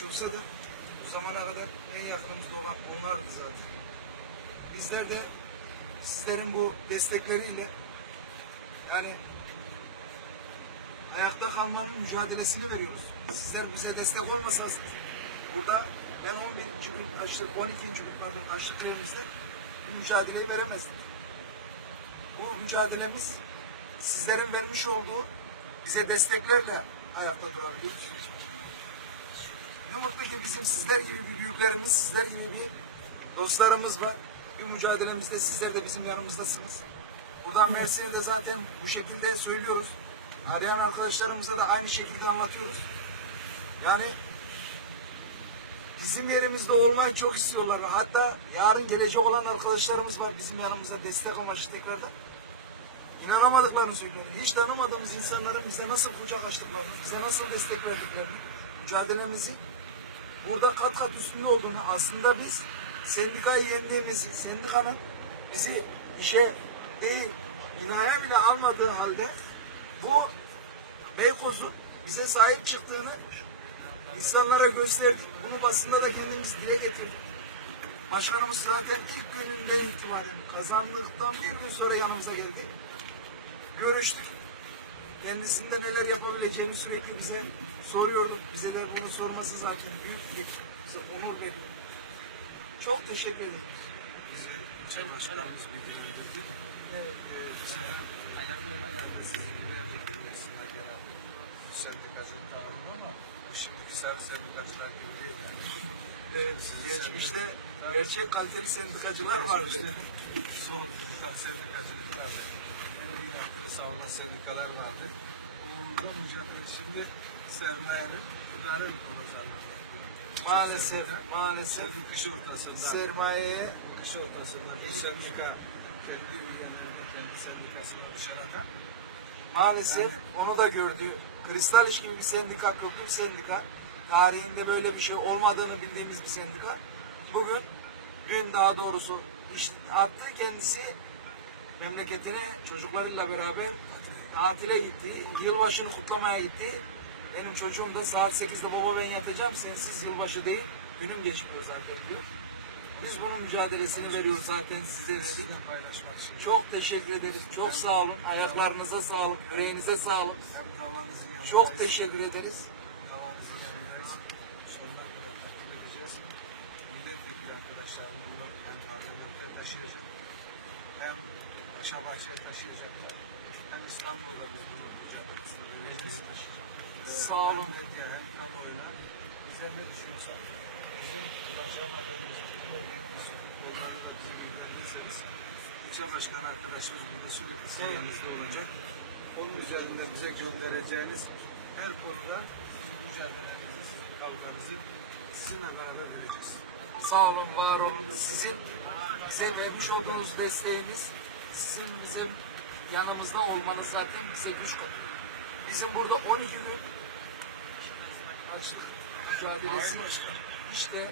konuşulsa da bu zamana kadar en yakınımızda olan onlardı zaten. Bizler de sizlerin bu destekleriyle yani ayakta kalmanın mücadelesini veriyoruz. Sizler bize destek olmasanız burada ben 11. gün açlık, 12. gün pardon açlık bu mücadeleyi veremezdik. Bu mücadelemiz sizlerin vermiş olduğu bize desteklerle ayakta durabiliyoruz. Ne mutlu ki bizim sizler gibi bir büyüklerimiz, sizler gibi bir dostlarımız var. Bir mücadelemizde sizler de bizim yanımızdasınız. Buradan Mersin'e de zaten bu şekilde söylüyoruz. Arayan arkadaşlarımıza da aynı şekilde anlatıyoruz. Yani bizim yerimizde olmayı çok istiyorlar. Hatta yarın gelecek olan arkadaşlarımız var bizim yanımızda destek amaçlı tekrardan. İnanamadıklarını söylüyorlar. Hiç tanımadığımız insanların bize nasıl kucak açtıklarını, bize nasıl destek verdiklerini, mücadelemizi burada kat kat üstünde olduğunu aslında biz sendikayı yendiğimizi, sendikanın bizi işe değil binaya bile almadığı halde bu Beykoz'un bize sahip çıktığını insanlara gösterdik. Bunu basında da kendimiz dile getirdik. Başkanımız zaten ilk gününden itibaren kazandıktan bir gün sonra yanımıza geldi. Görüştük. Kendisinde neler yapabileceğini sürekli bize soruyordu. Bize de bunu sorması zaten büyük bir onur veriyor. Çok teşekkür ederim. Bizi ilçe başkanımız bilgilendirdi. Evet. Ee, sizin gibi genelde sendikacılık tanımım ama bu şimdiki sarı sendikacılar gibi değil yani. Evet, Sizin geçmişte Tabii. gerçek kaliteli sendikacılar var. Geçmişte son sendikacılıklarla kendi inatını savunan sendikalar vardı. Şimdi sermayenin darın Maalesef, maalesef kış ortasında sermayeye kış ortasında bir sendika kendi üyelerini kendi sendikasına dışarı atan maalesef onu da gördü. Kristal İş gibi bir sendika, köklü bir sendika. Tarihinde böyle bir şey olmadığını bildiğimiz bir sendika. Bugün, dün daha doğrusu iş attı kendisi memleketine çocuklarıyla beraber tatile gitti. Yılbaşını kutlamaya gitti. Benim çocuğum da saat 8'de baba ben yatacağım sensiz yılbaşı değil. Günüm geçmiyor zaten diyor. Biz bunun mücadelesini veriyoruz zaten size. paylaşmak için Çok teşekkür ederiz. Çok sağ olun. Ayaklarınıza sağlık, yüreğinize sağlık. hem davanızın yanındayız. Çok teşekkür ederiz. davanızın yanındayız. Sonuna kadar takip edeceğiz. Milletvekili arkadaşlarım bunu hem parlamentoya taşıyacak hem Paşabahçe'ye taşıyacaklar. Hem İstanbul'da biz bunun mücadelesini meclisi taşıyacak. Ee, Sağ olun. Medya hem kamuoyuna bize ne düşüyorsa bizim ulaşamadığımız onları da bizi bilgilendirirseniz ilçe başkan arkadaşımız burada sürekli sizin yanınızda olacak. Onun üzerinden bize göndereceğiniz her konuda mücadelenizi, sizin kavganızı sizinle beraber vereceğiz. Sağ olun, var olun. Sizin bize vermiş olduğunuz desteğiniz, sizin bizim yanımızda olmanız zaten bize güç katıyor. Bizim burada 12 gün açlık mücadelesi işte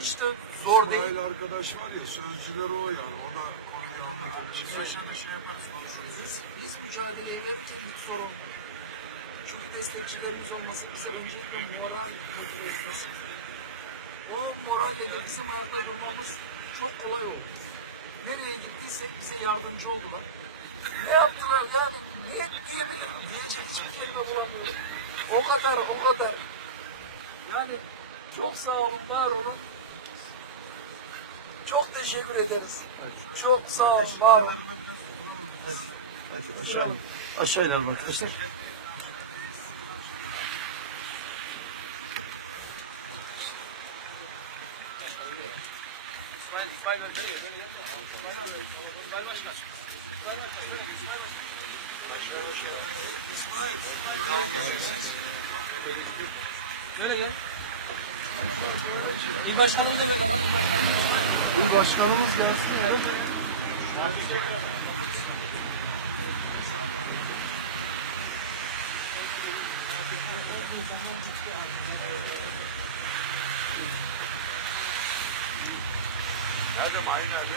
hiç de zor değil. İsmail arkadaş var ya sözcüleri o yani. O da konuyu anlatır. Başına şey yaparız, konuşuruz. Biz, biz mücadeleyi verirken hiç zor olmadı. Çünkü destekçilerimiz olmasa bize öncelikle moral etmesi. O moralle de bizim ayakta durmamız çok kolay oldu. Nereye gittiysek bize yardımcı oldular. Ne yaptılar yani? Ne diyebilirim? Diyecek hiçbir kelime bulamıyorum. O kadar, o kadar. Yani çok sağ olun, var olun. Çok teşekkür ederiz. Çok sağ olun, var olun. Aşağı, aşağı inelim arkadaşlar. İsmail, İsmail böyle böyle böyle gel. İsmail böyle. İsmail Başkan. İsmail Başkan. Şöyle gel, İsmail Başkan. Böyle gel. İl başkanımız da böyle. Bu başkanımız gelsin ya. Nerede mayın nerede?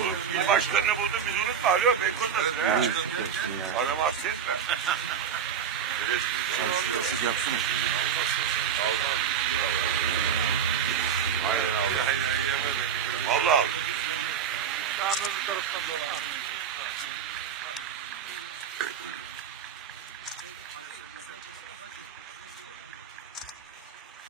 Oğlum il başkanını buldun biz unutma Alo Beykoz'dasın ha. Adamı affetme. Evet. Siz yapsana şimdi. Alman. Aynen abi. Aynen yemedim. Allah Allah.